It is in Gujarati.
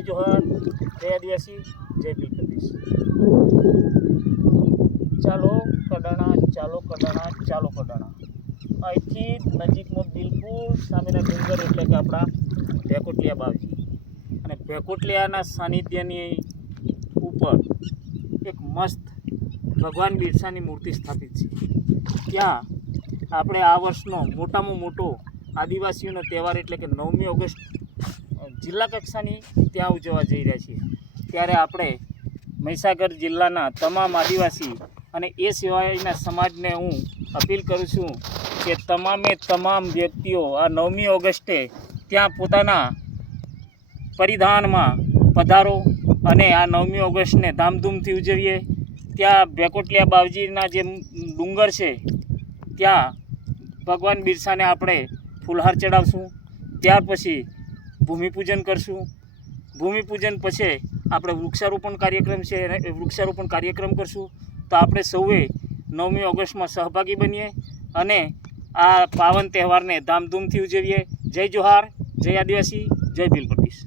જય જોહાર જય આદિવાસી, જય ભીલ પ્રદેશ ચાલો કડાણા ચાલો કડાણા ચાલો કડાણા. અહીંથી નજીકમાં બિલકુલ સામેના ડુંગર એટલે કે આપણા ભેકોટલિયા બાવજી. અને ભેકોટલિયાના સાનિધ્યની ઉપર એક મસ્ત ભગવાન બિરસાની મૂર્તિ સ્થાપિત છે. ત્યાં આપણે આ વર્ષનો મોટામાં મોટો આદિવાસીઓનો તહેવાર એટલે કે નવમી ઓગસ્ટ જિલ્લા કક્ષાની ત્યાં ઉજવવા જઈ રહ્યા છીએ. ત્યારે આપણે મહીસાગર જિલ્લાના તમામ આદિવાસી અને એ સિવાયના સમાજને હું અપીલ કરું છું કે તમામે તમામ વ્યક્તિઓ આ નવમી ઓગસ્ટે ત્યાં પોતાના પરિધાનમાં પધારો અને આ નવમી ઓગસ્ટને ધામધૂમથી ઉજવીએ. ત્યાં ભેકોટલિયા બાવજીના જે ડુંગર છે, ત્યાં ભગવાન બિરસાને આપણે ફૂલહાર ચડાવશું. ત્યાર પછી ભૂમિપૂજન કરશું. ભૂમિપૂજન પછી આપણે વૃક્ષારોપણ કાર્યક્રમ છે, એને વૃક્ષારોપણ કાર્યક્રમ કરશું. તો આપણે સૌએ નવમી ઓગસ્ટમાં સહભાગી બનીએ અને આ પાવન તહેવારને ધામધૂમથી ઉજવીએ. જય જોહાર, જય આદિવાસી, જય ભીલ પ્રદેશ